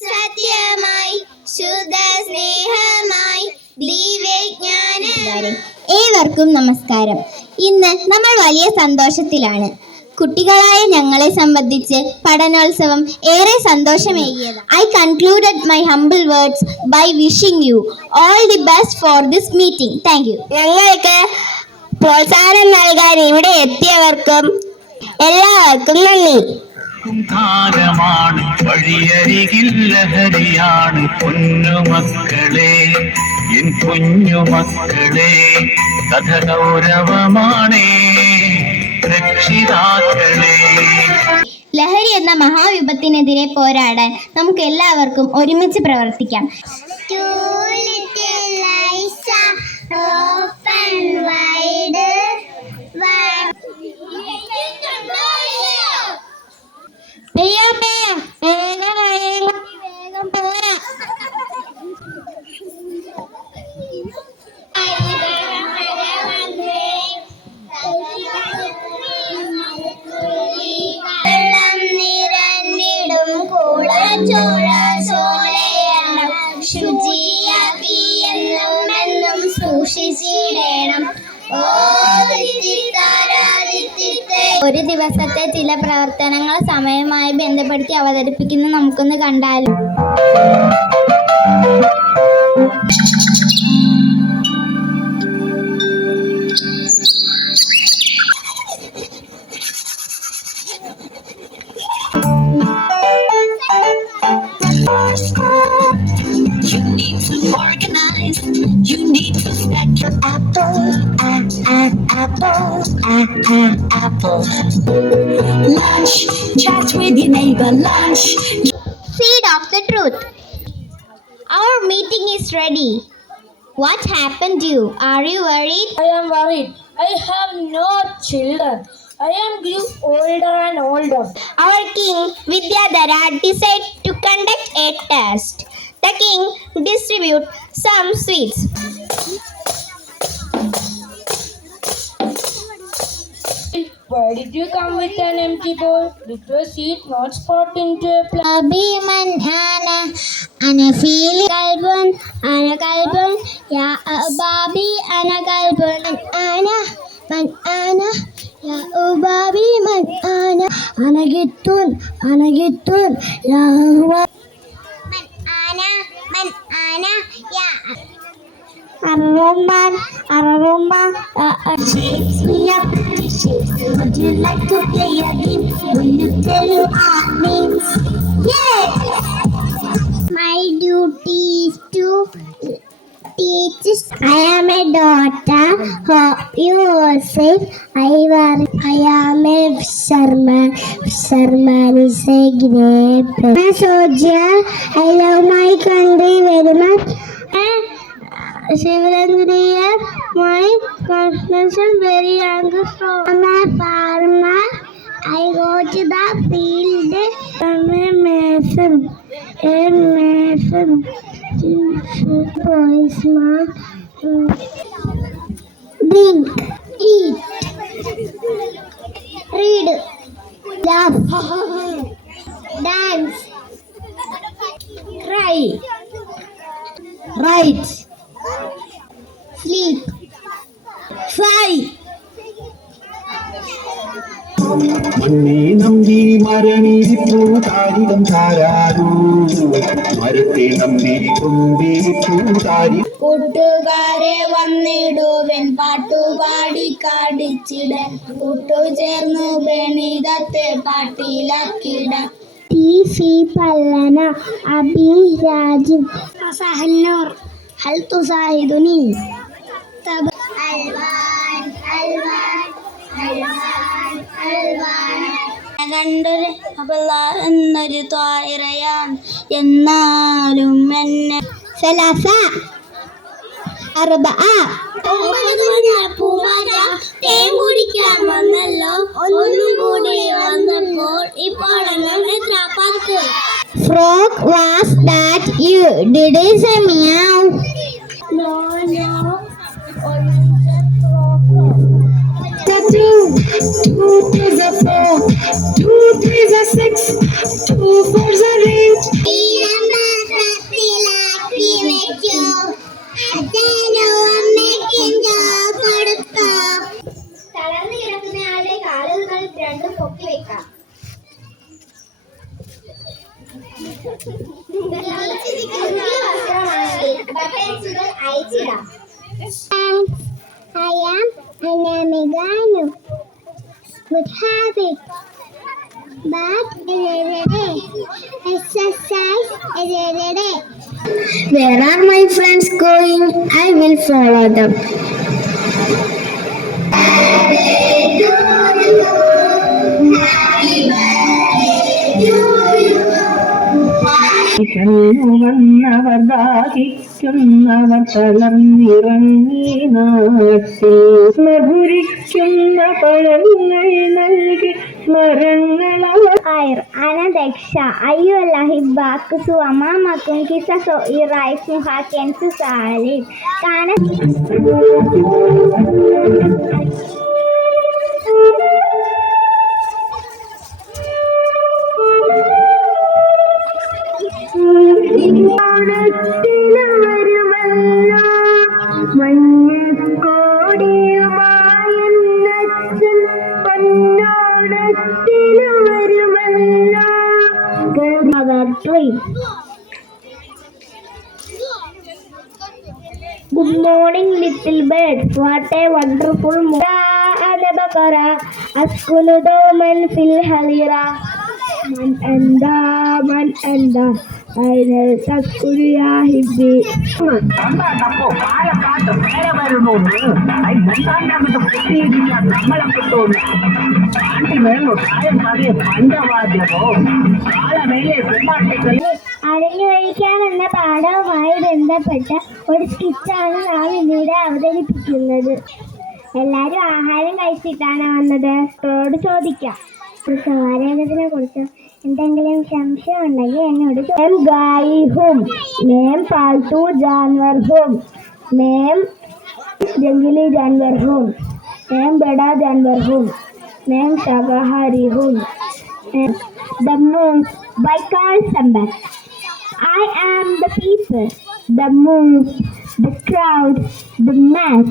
സത്യമായി ശുദ്ധ സ്നേഹമായി ദിവ്യജ്ഞാനം. ഏവർക്കും നമസ്കാരം. ഇന്ന് നമ്മൾ വലിയ സന്തോഷത്തിലാണ്. കുട്ടികളായ ഞങ്ങളെ സംബന്ധിച്ച് പഠനോത്സവം ഏറെ സന്തോഷമേകിയത്. I concluded my humble words by wishing you all the best for this meeting. Thank you. ഞങ്ങൾക്ക് പ്രോത്സാഹനം നൽകാൻ ഇവിടെ എത്തിയവർക്കും എല്ലാവർക്കും നന്ദി. കാലമാണ് വഴിയരികിൽ ലഹരിയാണ് പൊന്നുമക്കളെ, എൻ കുഞ്ഞുമക്കളെ, കഥ ഗൗരവമാണേ രക്ഷിതാക്കളെ. ലഹരി എന്ന മഹാവിപത്തിനെതിരെ പോരാടാൻ നമുക്ക് എല്ലാവർക്കും ഒരുമിച്ച് പ്രവർത്തിക്കാം. ഒരു ദിവസത്തെ ചില പ്രവർത്തനങ്ങൾ സമയമായി ബന്ധപ്പെടുത്തി അവതരിപ്പിക്കുന്ന നമുക്കൊന്ന് കണ്ടാലും. You need to organize. You need to set your apple. Lunch, chat with your neighbor. Lunch. Seed of the truth. Our meeting is ready. What happened to you? Are you worried? I am worried. I have no children. I am grew older and older. Our king Vidyadhara decided to conduct a test. The king distributed some sweets. Why did you come with an empty bowl? Did your seed not spot into a plant? Abiman ana fili kalbun ana kalbun ya babi ana kalbun man ana ya babi man ana gittun ya huwa man ana ya Ar-Rumman shapes me up, shapes. Would you like to play a game? Will you tell you our names? Yes! My duty is to teach. I am a daughter. Hope you are safe. I am a fisherman. Fisherman is a great place. I'm a soldier. I love my country very much. Shivendriya, my confession very angry. I'm a farmer. I go to the field. I'm a mason. Policeman. Drink, eat, read, laugh, dance, cry, write, sleep, fly. മണ്ണി നമ്പി മരണിരിപ്പൂ താരികം താരാരൂ മരത്തെ നമ്പി കൊണ്ടിരിപ്പൂ താരി. കൂട്ടുകാരെ വന്നിടുവൻ പാട്ടുപാടി കാടിച്ചിടൻ കൂട്ടുചേർന്നു ഗണിതത്തെ പാട്ടിലാക്കിടാൻ. ഫി പല്ലന അഭിരാജു സഹൽനൂർ ഹൽ തുസാഹിദുനി തബ അൽവാൻ അൽവാൻ അൽവാൻ അൽവാൻ. കണ്ടൊരു എന്നൊരു ത്വായിറയാൻ എന്നാലും എന്നെ സലാസ അർബഅ. 9 പൂമാല തേൻ കുടിക്കാൻ വന്നല്ലോ, ഒന്നും കൂടി വന്നപ്പോൾ ഇപ്പോഴെല്ലാം എത്ര പത്ത്. Frog was that you did it say meow? No. Two threes are 4, 2 3s are 6, 2 4s are 8. ബട്ടൺസുകൾ അയച്ചിടാം. I am Anamiganu. Good habit. But every day. Exercise every day. Where are my friends going? I will follow them. വന്നവർ ദാഹിക്കുന്നവർ തളർന്നിറങ്ങി നാട്ടിൽ മധുരിക്കുന്ന പഴങ്ങൾ നൽകി സ്മരങ്ങളവർ Anadexha, Ayulah Hibak, Suama, Makun, Kisa, so Irai, Suhaken, Susalim. Kana tree. Good morning, little birds. What a wonderful morning. Ana bakara askunu doman fil halira. Man anda. Aina taskuru ya hibbi. അരങ്ങു കഴിക്കാനെന്ന പാഠവുമായി ബന്ധപ്പെട്ട ഒരു സ്കിറ്റാണ് നാം ഇന്നിവിടെ അവതരിപ്പിക്കുന്നത്. എല്ലാരും ആഹാരം കഴിച്ചിട്ടാണ് വന്നത്. ോട് ചോദിക്കാം. സവാരേഖത്തിനെ കുറിച്ച് എന്തെങ്കിലും സംശയം ഉണ്ടെങ്കിൽ എന്നോട് ഗായി ഹും, മേം പാൽത്തു ജാൻവർ ഹും, മേം ജംഗലി ജാൻവർ ഹും, മേം ബഡാ ജാൻവർ ഹും, മേം ശാകാഹാരി ഹും. The moose by Carl Sandburg. I am the people, the moose, the crowd, the mass.